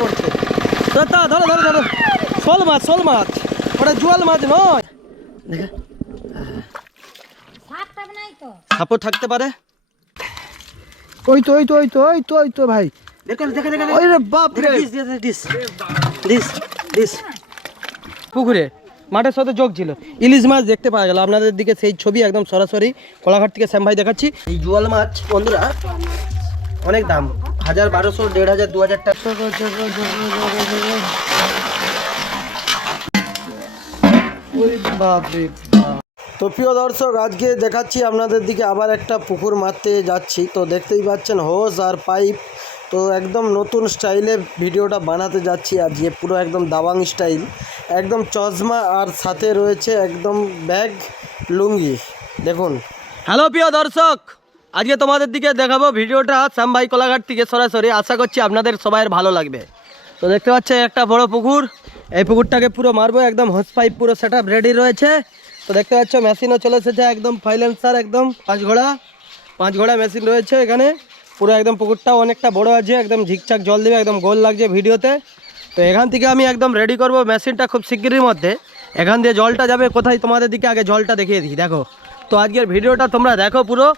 পড়ছে। দাদা ধরো ধরো ধরো শোল মাছ শোল মাছ। ওটা জুয়াল মাছ নয়। দেখে। তো। সাপও থাকতে পারে। ওই তো ওই তো ওই তো ওই তো ওই তো ভাই। দেখে দেখে দেখে। ওই রে বাপ রে। ডিস ডিস ডিস ডিস পুকুরে। মাঠের সাথে যোগ ছিল। ইলিশ মাছ দেখতে পাওয়া গেল। আপনাদের দিকে সেই ছবি একদম সরাসরি কোলাঘাট থেকে শ্যাম ভাই দেখাচ্ছি। এই জুয়াল মাছ বন্ধুরা অনেক দাম। হাজার বারোশো দেড় হাজার দু হাজার টাকা তো প্রিয় দর্শক, আজকে দেখাচ্ছি আপনাদের দিকে আবার একটা পুকুর মারতে যাচ্ছি। তো দেখতেই পাচ্ছেন, হোস আর পাইপ। তো একদম নতুন স্টাইলে ভিডিওটা বানাতে যাচ্ছি আজকে, পুরো একদম দাবাং স্টাইল। একদম চশমা আর সাথে রয়েছে একদম ব্যাগ, লুঙ্গি। দেখুন। হ্যালো প্রিয় দর্শক! আজকে তোমাদের দিকে দেখাবো ভিডিওটা শ্যামভাই কোলাঘাট থেকে সরাসরি। আশা করছি আপনাদের সবাইয়ের ভালো লাগবে। তো দেখতে পাচ্ছেন একটা বড় পুকুর। এই পুকুরটাকে পুরো মারবো, একদম হোস পাইপ পুরো সেট রেডি রয়েছে। তো দেখতে পাচ্ছ মেশিনও চলে এসেছে, একদম ফাইলেন্সার একদম পাঁচ ঘোড়া। পাঁচ ঘোড়া মেশিন রয়েছে এখানে। পুরো একদম পুকুরটাও অনেকটা বড় আছে, একদম ঝিকঝাক জল দেবে, একদম গোল লাগছে ভিডিওতে। তো এখান থেকে আমি একদম রেডি করব মেশিনটা খুব শিগগিরির মধ্যে। এখান দিয়ে জলটা যাবে, কোথায় তোমাদের দিকে আগে জলটা দেখিয়ে দিই, দেখো। তো আজকের ভিডিওটা তোমরা দেখো পুরো।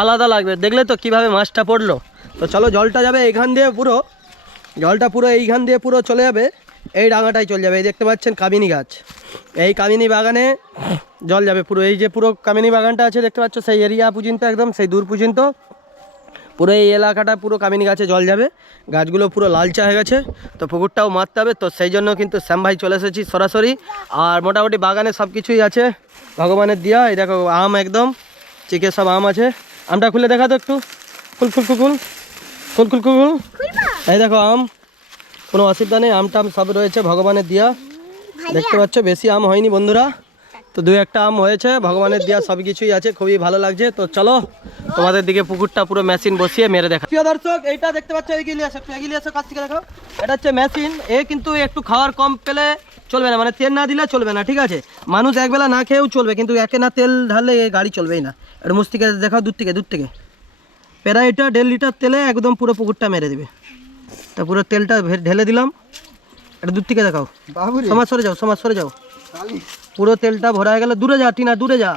আলাদা লাগবে। দেখলে তো কীভাবে মাছটা পড়ল। তো চলো, জলটা যাবে এইখান দিয়ে পুরো। জলটা পুরো এইখান দিয়ে পুরো চলে যাবে। এই ডাঙাটাই চলে যাবে। এই দেখতে পাচ্ছেন কামিনী গাছ। এই কামিনী বাগানে জল যাবে পুরো। এই যে পুরো কামিনী বাগানটা আছে, দেখতে পাচ্ছ? সেই এরিয়া পর্যন্ত একদম, সেই দূর পর্যন্ত। পুরো এই এলাকাটা পুরো কামিনী গাছে জল যাবে। গাছগুলো পুরো লালচা হয়ে গেছে। তো পুকুরটাও মারতে হবে। তো সেই জন্য কিন্তু শ্যাম ভাই চলে এসেছি সরাসরি। আর মোটামুটি বাগানে সব কিছুই আছে। ভগবানের দিয়া এই দেখো, আম একদম। চিকে সব আম আছে। আমটা খুলে দেখা তো একটু। কুল কুল কুকুল কুল কুল কুকুল এই দেখো আম। কোনো অসুবিধা নেই আম টাম সব রয়েছে ভগবানের দিয়া। দেখতে পাচ্ছ বেশি আম হয়নি বন্ধুরা। তো দু একটা আম হয়েছে ভগবানের দিয়া সব কিছুই আছে খুবই ভালো লাগছে। তো চলো তোমাদের দিকে পুকুরটা পুরো মেশিন বসিয়ে মেরে দেখা। প্রিয় দর্শক এইটা দেখতে পাচ্ছ এগিয়ে আসো এগিয়ে আসো কাছ থেকে দেখো। এটা হচ্ছে মেশিন এ কিন্তু একটু খাওয়ার কম পেলে চলবে না মানে তেল না দিলে চলবে না ঠিক আছে? মানুষ একবেলা না খেয়েও চলবে কিন্তু একে না তেল ঢাললে এ গাড়ি চলবেই না। এটা মুস্তিকে দেখাও দূর থেকে দূর থেকে। প্রায় এটা দেড় লিটার তেলে একদম পুরো পুকুরটা মেরে দেবে। তা পুরো তেলটা ঢেলে দিলাম। এটা দূর থেকে দেখাও। সমাজ সরে যাও সমাজ সরে যাও। পুরো তেলটা ভরা হয়ে গেল। দূরে যা টিনা দূরে যা।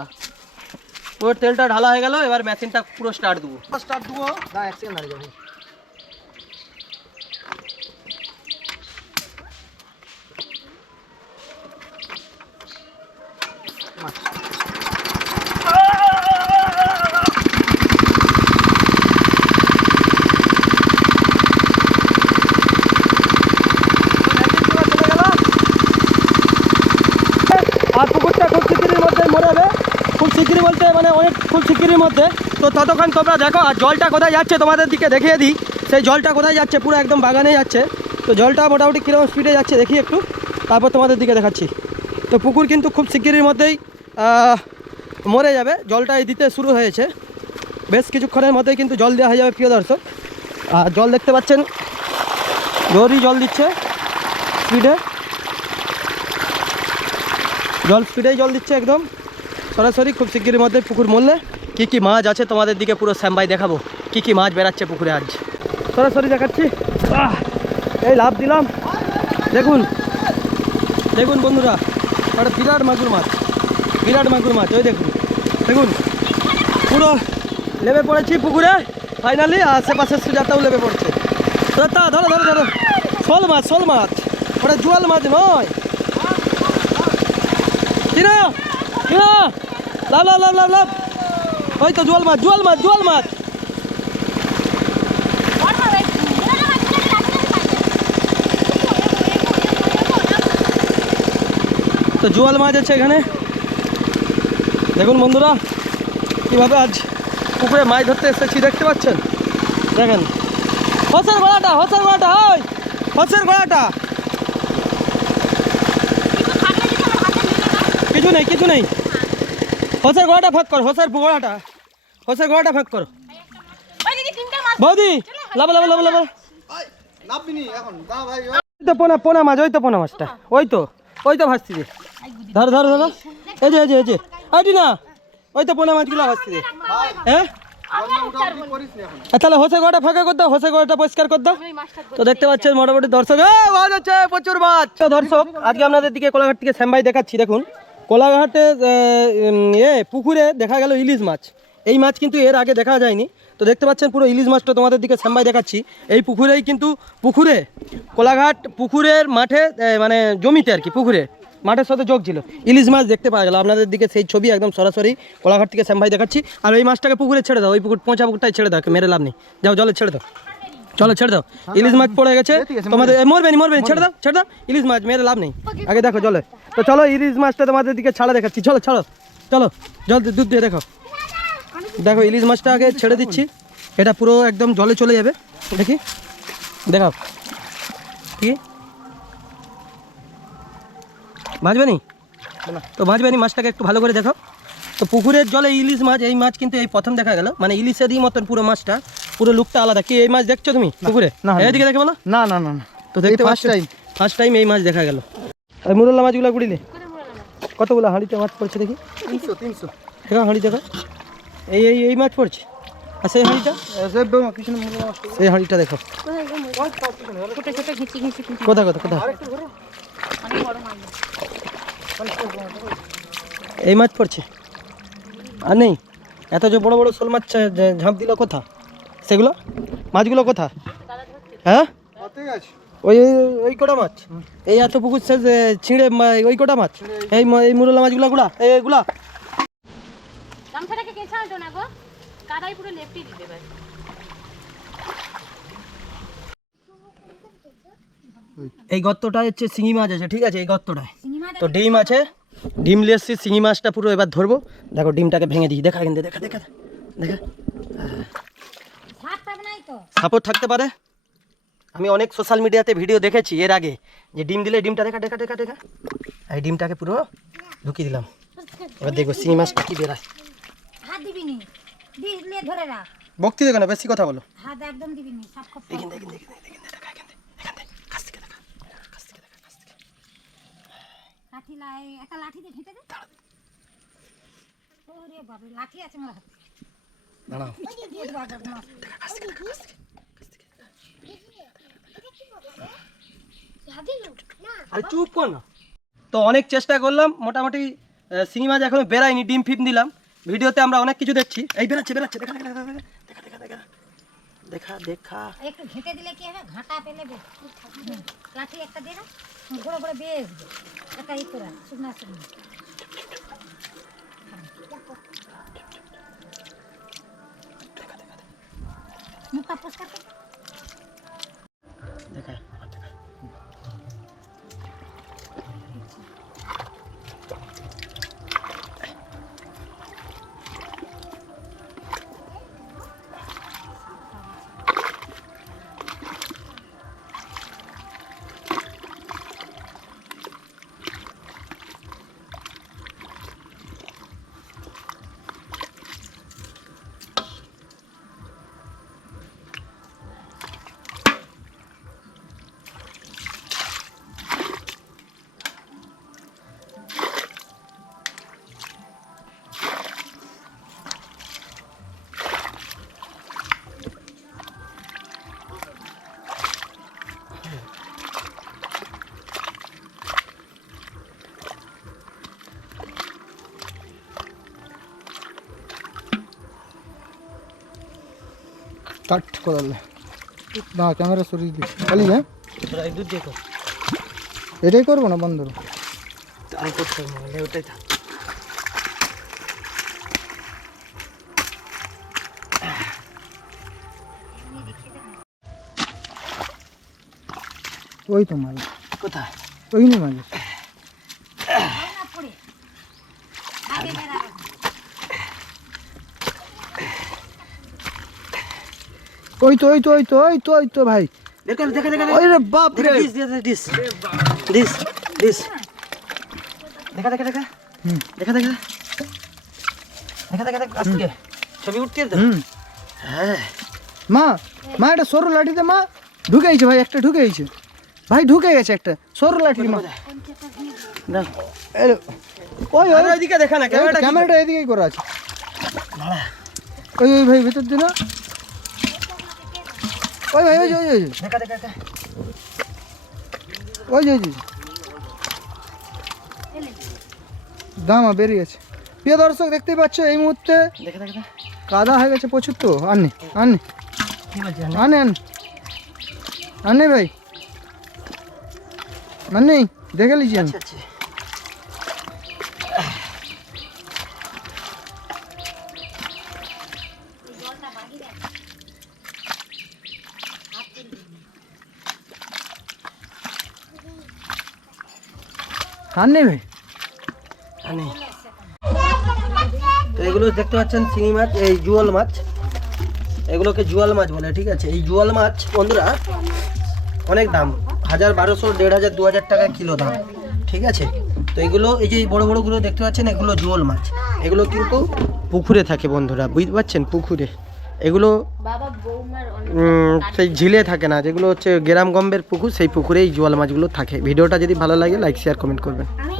পুরো তেলটা ঢালা হয়ে গেল। এবার মেশিনটা পুরো স্টার্ট দেবো। স্টার্ট দেবো। না এক সেকেন্ড দাঁড়িয়ে যাব আর পুকুরটা খুব শিগগিরির মধ্যে মরে যাবে খুব শিগগিরি বলতে মানে অনেক খুব শিগগিরির মধ্যে। তো ততক্ষণ তোমরা দেখো, আর জলটা কোথায় যাচ্ছে তোমাদের দিকে দেখিয়ে দিই। সেই জলটা কোথায় যাচ্ছে, পুরো একদম বাগানে যাচ্ছে। তো জলটা মোটামুটি কীরকম স্পিডে যাচ্ছে দেখি একটু। তারপর তোমাদের দিকে দেখাচ্ছি। তো পুকুর কিন্তু খুব শিগগিরির মধ্যেই মরে যাবে। জলটা দিতে শুরু হয়েছে। বেশ কিছুক্ষণের মধ্যেই কিন্তু জল দেওয়া হয়ে যাবে, প্রিয় দর্শক। আর জল দেখতে পাচ্ছেন জোরই জল দিচ্ছে স্পিডে জল স্পিডেই জল দিচ্ছে একদম। সরাসরি খুব শিগগিরের মধ্যে পুকুর মরলে কী কী মাছ আছে তোমাদের দিকে পুরো শ্যামবাই দেখাবো। কী কী মাছ বেড়াচ্ছে পুকুরে আজ? সরাসরি দেখাচ্ছি। এই লাভ দিলাম। দেখুন। দেখুন বন্ধুরা, একটা বিরাট মাগুর মাছ। বিরাট মাগুর মাছ, ওই দেখুন। দেখুন। পুরো লেবে পড়েছি পুকুরে ফাইনালি আশেপাশের সুজাতাও লেবে পড়ছে। তা, ধরো ধরো ধরো। শোল মাছ শোল মাছ। ওটা জুয়াল মাছ নয়। কিনা কিনা লাভ লাভ লাভ লাভ লাভ ওই তো জুয়াল মাছ জুয়াল মাছ জুয়াল মাছ। তো জুয়াল মাছ আছে এখানে। দেখুন বন্ধুরা, কীভাবে আজ পুকুরে মাছ ধরতে এসেছি, দেখতে পাচ্ছেন? দেখেন। হসের গলাটা হসের গলাটা, ওই, হসের গলাটা। কিছু নেই কিছু নেই। হোসের গোড়াটা ফাঁক কর হোসের গোড়াটা হোসের গোড়াটা ফাঁক কর। বৌদি লাভ লাভ লাভ লাভ। নামবিনি এখন। দাও ভাই ওই তো পোনা পোনা মাছ ওই তো পোনা মাছটা। ওই তো ওই তো ভাসছি রে ধর ধর ধর। এই যে এই যে এই যে। আইটি না ওই তো পোনা মাছগুলো ভাসছি রে হ্যাঁ? তাহলে হোসে গোয়াটা ফাঁকা কর দাও হোসে গোয়াটা পরিষ্কার কর দাও। তো দেখতে পাচ্ছেন মোটামুটি দর্শক। প্রচুর মাছ। তো দর্শক আজকে আপনাদের দিকে কোলাঘাট থেকে শ্যামবাই দেখাচ্ছি দেখুন। কোলাঘাটে, এ পুকুরে দেখা গেল ইলিশ মাছ। এই মাছ কিন্তু এর আগে দেখা যায়নি। তো দেখতে পাচ্ছেন পুরো ইলিশ মাছটা তোমাদের দিকে শ্যামবাই দেখাচ্ছি। এই পুকুরেই কিন্তু পুকুরে, কোলাঘাট পুকুরের মাঠে মানে জমিতে আর কি, পুকুরে, মাঠের সাথে যোগ ছিল। ইলিশ মাছ দেখতে পাওয়া গেল। আপনাদের দিকে সেই ছবি একদম সরাসরি কোলাঘাট থেকে শ্যামভাই দেখাচ্ছি। আর ওই মাছটাকে পুকুরে ছেড়ে দাও, ওই পুকুর, পচা পুকুরটাই ছেড়ে দাও, মেরে লাভ নেই। যাও, জলে ছেড়ে দাও। চলো ছেড়ে দাও। ইলিশ মাছ পড়ে গেছে। তোমাদের মরবে। নি মরবে ছেড়ে দাও ছেড়ে দাও। ইলিশ মাছ মেরে লাভ নেই। আগে দেখো জলে তো চলো ইলিশ মাছটা তোমাদের দিকে ছাড়া দেখাচ্ছি। চলো ছাড়ো। চলো জল দিয়ে- দুধ দিয়ে দেখো। দেখো ইলিশ মাছটা আগে ছেড়ে দিচ্ছি। এটা পুরো একদম জলে চলে যাবে। দেখি দেখাও। কি? ভাজবে নি? তো ভাজবে নি মাছটাকে একটু ভালো করে দেখো তো পুকুরের জলে ইলিশ মাছ এই মাছ কিন্তু এই প্রথম দেখা গেল। মানে ইলিশেরই মতন পুরো মাছটা। পুরো লুকটা আলাদা। কি এই মাছ দেখছ তুমি? পুকুরে? না। এইদিকে দেখে বলো। না না না তো দেখতে পাচ্ছ? first ফার্স্ট টাইম এই মাছ দেখা গেল। আর মুরল্লা মাছগুলো গুড়িলে কতগুলো হাঁড়িতে মাছ পড়ছে দেখি? তিনশো তিনশো। দেখো হাঁড়ি দেখো এই এই এই মাছ পড়ছে? আর সেই হাঁড়িটা? সেই হাঁড়িটা দেখো কোথা কোথা কোথা অনেক বড় মাছ এই মাছ পড়ছে? আর নেই? এত যে বড় বড় শোল মাছ ঝাঁপ দিল কোথা? সেগুলো? মাছগুলো কোথা হ্যাঁ? ওই ওই- ওই কটা মাছ? এই এত পুকুর সে ছিঁড়ে ওই কটা মাছ? এই এই মুরলা মাছগুলা গুলা এই এগুলা? গামছাটাকে কে ছাড়তো না গো? কাদাই পুরো পারে। এই গর্তটা হচ্ছে শিঙি মাছ আছে ঠিক আছে এই গর্তটায়। তো ডিম আছে ডিম নিয়ে এসছি শিঙি মাছটা পুরো এবার ধরবো। দেখো ডিমটাকে ভেঙে দিই দেখা কিন্তু দেখা দেখা। দেখা। সাপোর্ট থাকতে পারে? আমি অনেক সোশ্যাল মিডিয়াতে ভিডিও দেখেছি এর আগে। যে ডিম দিলে ডিমটা দেখা দেখা দেখা দেখা। এই ডিমটাকে পুরো ঢুকিয়ে দিলাম। এবার দেখব শিঙি মাছটা কি বেরায় হাত দিবি নি? দিলে ধরে রাখ। বক্তি দেখো না বেশি কথা বলো। হাত একদম দিবি নি সব খপ দেখেন দেখেন দেখেন দেখেন দেখা এখান থেকে এখান থেকে কাছ থেকে দেখা কাছ থেকে দেখা কাছ থেকে। লাঠি লাই একটা লাঠি দিয়ে ঘেঁটে দে। ওরে বাবা লাঠি আছে আমার হাতে। দাঁড়াও। চুপ কর না। তো অনেক চেষ্টা করলাম মোটামুটি সিনেমা মাছ এখনও বেরায়নি ডিম ফিম দিলাম। ভিডিওতে আমরা অনেক কিছু দেখছি। এই বেরাচ্ছে বেরাচ্ছে দেখা দেখা দেখা দেখা দেখা একটু ঘেটে দিলে কি হবে? ঘাটা পেলে লাঠি একটা দিয়ে না। বড় বড় বেশ একটা ই করা শুকনা শুকনা। Tapos ka. Teka. করালে। না ক্যামেরা সরিয়ে দিই। খালি হ্যাঁ? এটাই করব না বন্ধ আমি করতে পারব ওটাই থাক ওই তো মাল কোথায় ওই নি মাল না পড়ে আগে বেড়া ওই তো ওই তো ওই তো ওই তো ওই তো ভাই। দেখা দেখা দেখা। ওই রে। বাপ রে দেখা দেখা দেখা। হুম। দেখা দেখা। দেখা দেখা দেখা। আজকে ছবি উঠতে তো? হুম। হ্যাঁ। মা মা এটা সরু লাঠিতে মা। ঢুকেছে ভাই একটা ঢুকেছে ভাই ঢুকে গেছে একটা। সরু লাঠি মা। ওই ওই। ওইদিকে দেখা না ক্যামেরাটা ক্যামেরাটা এদিকেই করা আছে। ওই ওই ভাই ভিতর দিন ওই ভাই ওই ওই ওই। ওই ওই যে। দামা বেরিয়ে গেছে। প্রিয় দর্শক দেখতেই পাচ্ছ এই মুহূর্তে। কাদা হয়ে গেছে প্রচুর তো। আননি আননি। আনে আন আনে ভাই। আননি দেখে লিছি আমি। ভাই আনে। তো এগুলো দেখতে পাচ্ছেন চিংড়ি মাছ, এই জুয়াল মাছ। এগুলোকে জুয়াল মাছ বলে, ঠিক আছে? এই জুয়াল মাছ, বন্ধুরা, অনেক দাম। হাজার বারোশো, দেড় হাজার, দু হাজার টাকা কিলো দাম, ঠিক আছে? তো এগুলো, এই যে বড় বড়গুলো দেখতে পাচ্ছেন, এগুলো জুয়াল মাছ। এগুলো কিন্তু পুকুরে থাকে, বন্ধুরা, বুঝতে পারছেন? পুকুরে। এগুলো সেই ঝিলে থাকে না যেগুলো হচ্ছে গ্রাম গম্বের পুকুর সেই পুকুরেই জোয়াল মাছগুলো থাকে। ভিডিওটা যদি ভালো লাগে লাইক শেয়ার কমেন্ট করবেন। আমি